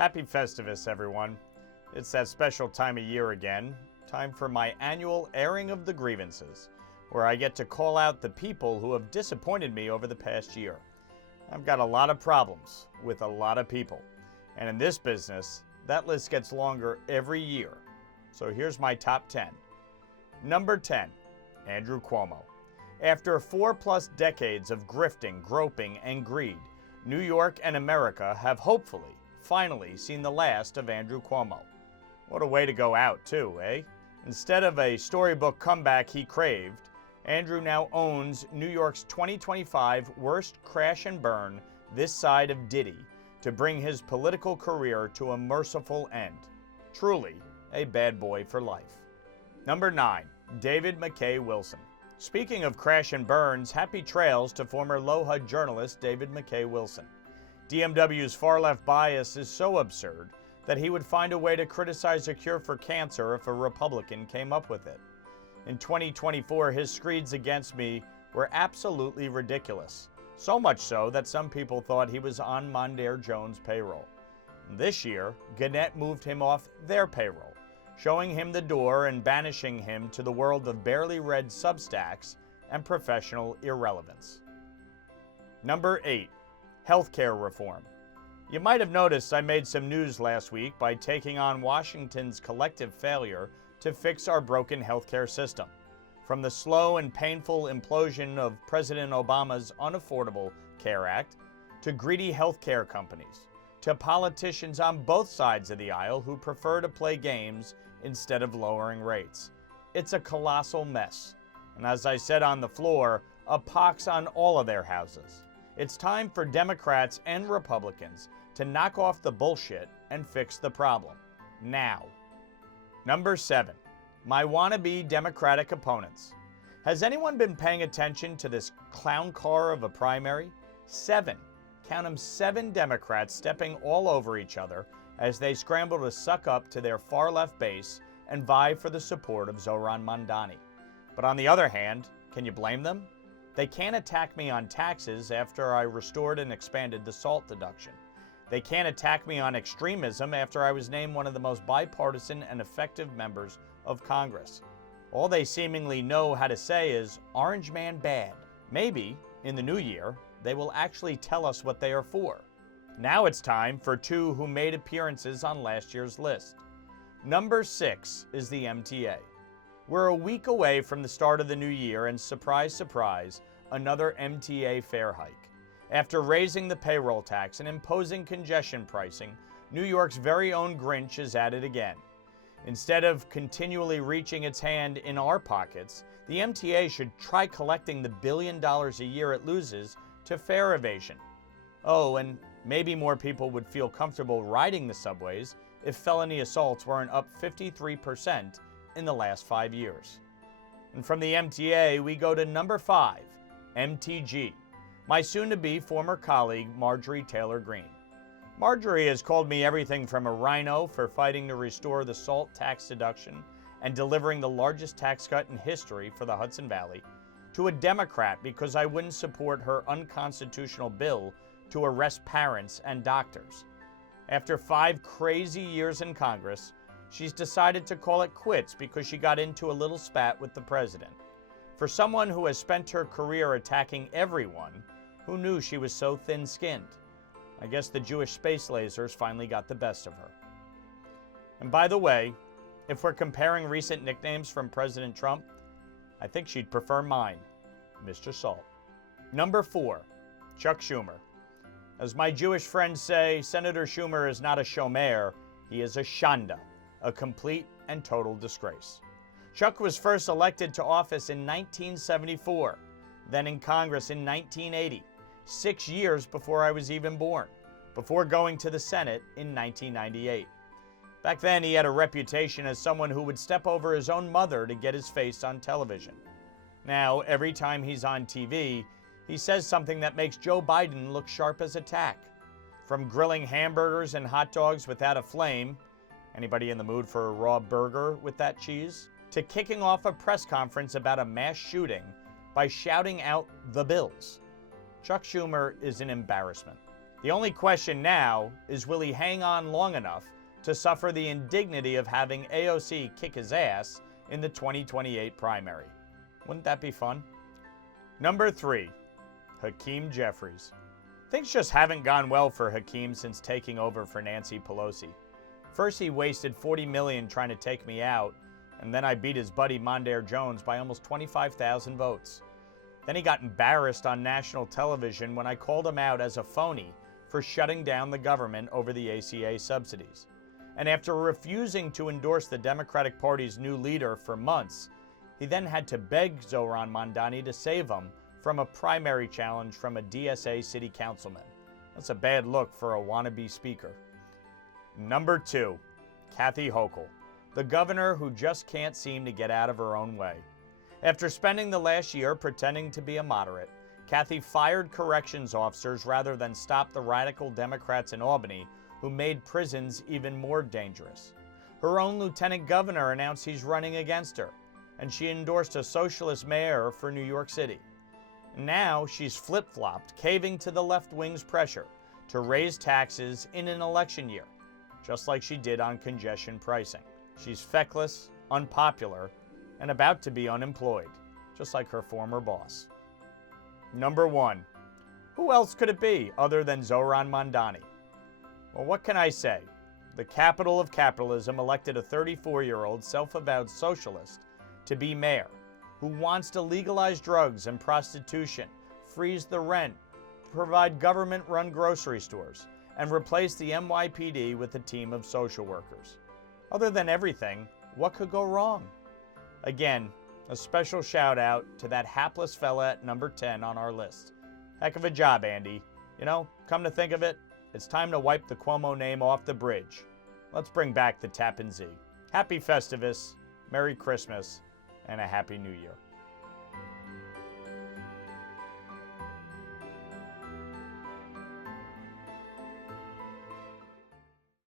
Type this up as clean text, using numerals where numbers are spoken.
Happy Festivus, everyone. It's that special time of year again. Time for my annual airing of the grievances, where I get to call out the people who have disappointed me over the past year. I've got a lot of problems with a lot of people. And in this business, that list gets longer every year. So here's my top 10. Number 10, Andrew Cuomo. After 4+ decades of grifting, groping, and greed, New York and America have hopefully, finally seen the last of Andrew Cuomo. What a way to go out, too, eh? Instead of a storybook comeback he craved, Andrew now owns New York's 2025 worst crash and burn this side of Diddy to bring his political career to a merciful end. Truly, a bad boy for life. Number 9, David McKay Wilson. Speaking of crash and burns, happy trails to former low-HUD journalist David McKay Wilson. DMW's far-left bias is so absurd that he would find a way to criticize a cure for cancer if a Republican came up with it. In 2024, his screeds against me were absolutely ridiculous, so much so that some people thought he was on Mondaire Jones' payroll. This year, Gannett moved him off their payroll, showing him the door and banishing him to the world of barely read Substacks and professional irrelevance. Number 8. Healthcare reform. You might have noticed I made some news last week by taking on Washington's collective failure to fix our broken healthcare system. From the slow and painful implosion of President Obama's Unaffordable Care Act, to greedy healthcare companies, to politicians on both sides of the aisle who prefer to play games instead of lowering rates. It's a colossal mess. And as I said on the floor, a pox on all of their houses. It's time for Democrats and Republicans to knock off the bullshit and fix the problem. Now. Number 7. My wannabe Democratic opponents. Has anyone been paying attention to this clown car of a primary? 7. Count them, 7 Democrats stepping all over each other as they scramble to suck up to their far-left base and vie for the support of Zohran Mamdani. But on the other hand, can you blame them? They can't attack me on taxes after I restored and expanded the SALT deduction. They can't attack me on extremism after I was named one of the most bipartisan and effective members of Congress. All they seemingly know how to say is, "Orange man bad." Maybe, in the new year, they will actually tell us what they are for. Now it's time for 2 who made appearances on last year's list. Number 6 is the MTA. We're a week away from the start of the new year, and surprise, surprise, another MTA fare hike. After raising the payroll tax and imposing congestion pricing, New York's very own Grinch is at it again. Instead of continually reaching its hand in our pockets, the MTA should try collecting the $1 billion a year it loses to fare evasion. Oh, and maybe more people would feel comfortable riding the subways if felony assaults weren't up 53% in the last 5 years. And from the MTA, we go to number 5, MTG. My soon-to-be former colleague, Marjorie Taylor Greene. Marjorie has called me everything from a rhino for fighting to restore the SALT tax deduction and delivering the largest tax cut in history for the Hudson Valley, to a Democrat because I wouldn't support her unconstitutional bill to arrest parents and doctors. After 5 crazy years in Congress, she's decided to call it quits because she got into a little spat with the president. For someone who has spent her career attacking everyone, who knew she was so thin-skinned? I guess the Jewish space lasers finally got the best of her. And by the way, if we're comparing recent nicknames from President Trump, I think she'd prefer mine, Mr. Salt. Number 4, Chuck Schumer. As my Jewish friends say, Senator Schumer is not a shomer, he is a shanda, a complete and total disgrace. Chuck was first elected to office in 1974, then in Congress in 1980, 6 years before I was even born, before going to the Senate in 1998. Back then, he had a reputation as someone who would step over his own mother to get his face on television. Now, every time he's on TV, he says something that makes Joe Biden look sharp as a tack. From grilling hamburgers and hot dogs without a flame, anybody in the mood for a raw burger with that cheese? To kicking off a press conference about a mass shooting by shouting out the bills. Chuck Schumer is an embarrassment. The only question now is, will he hang on long enough to suffer the indignity of having AOC kick his ass in the 2028 primary? Wouldn't that be fun? Number 3, Hakeem Jeffries. Things just haven't gone well for Hakeem since taking over for Nancy Pelosi. First, he wasted $40 million trying to take me out, and then I beat his buddy Mondaire Jones by almost 25,000 votes. Then he got embarrassed on national television when I called him out as a phony for shutting down the government over the ACA subsidies. And after refusing to endorse the Democratic Party's new leader for months, he then had to beg Zohran Mamdani to save him from a primary challenge from a DSA city councilman. That's a bad look for a wannabe speaker. Number 2, Kathy Hochul, the governor who just can't seem to get out of her own way. After spending the last year pretending to be a moderate, Kathy fired corrections officers rather than stop the radical Democrats in Albany who made prisons even more dangerous. Her own lieutenant governor announced he's running against her, and she endorsed a socialist mayor for New York City. Now she's flip-flopped, caving to the left wing's pressure to raise taxes in an election year, just like she did on congestion pricing. She's feckless, unpopular, and about to be unemployed, just like her former boss. Number 1. Who else could it be other than Zohran Mamdani? Well, what can I say? The capital of capitalism elected a 34-year-old self-avowed socialist to be mayor, who wants to legalize drugs and prostitution, freeze the rent, provide government-run grocery stores, and replace the NYPD with a team of social workers. Other than everything, what could go wrong? Again, a special shout out to that hapless fella at number 10 on our list. Heck of a job, Andy. You know, come to think of it, it's time to wipe the Cuomo name off the bridge. Let's bring back the Tappan Zee. Happy Festivus, Merry Christmas, and a Happy New Year.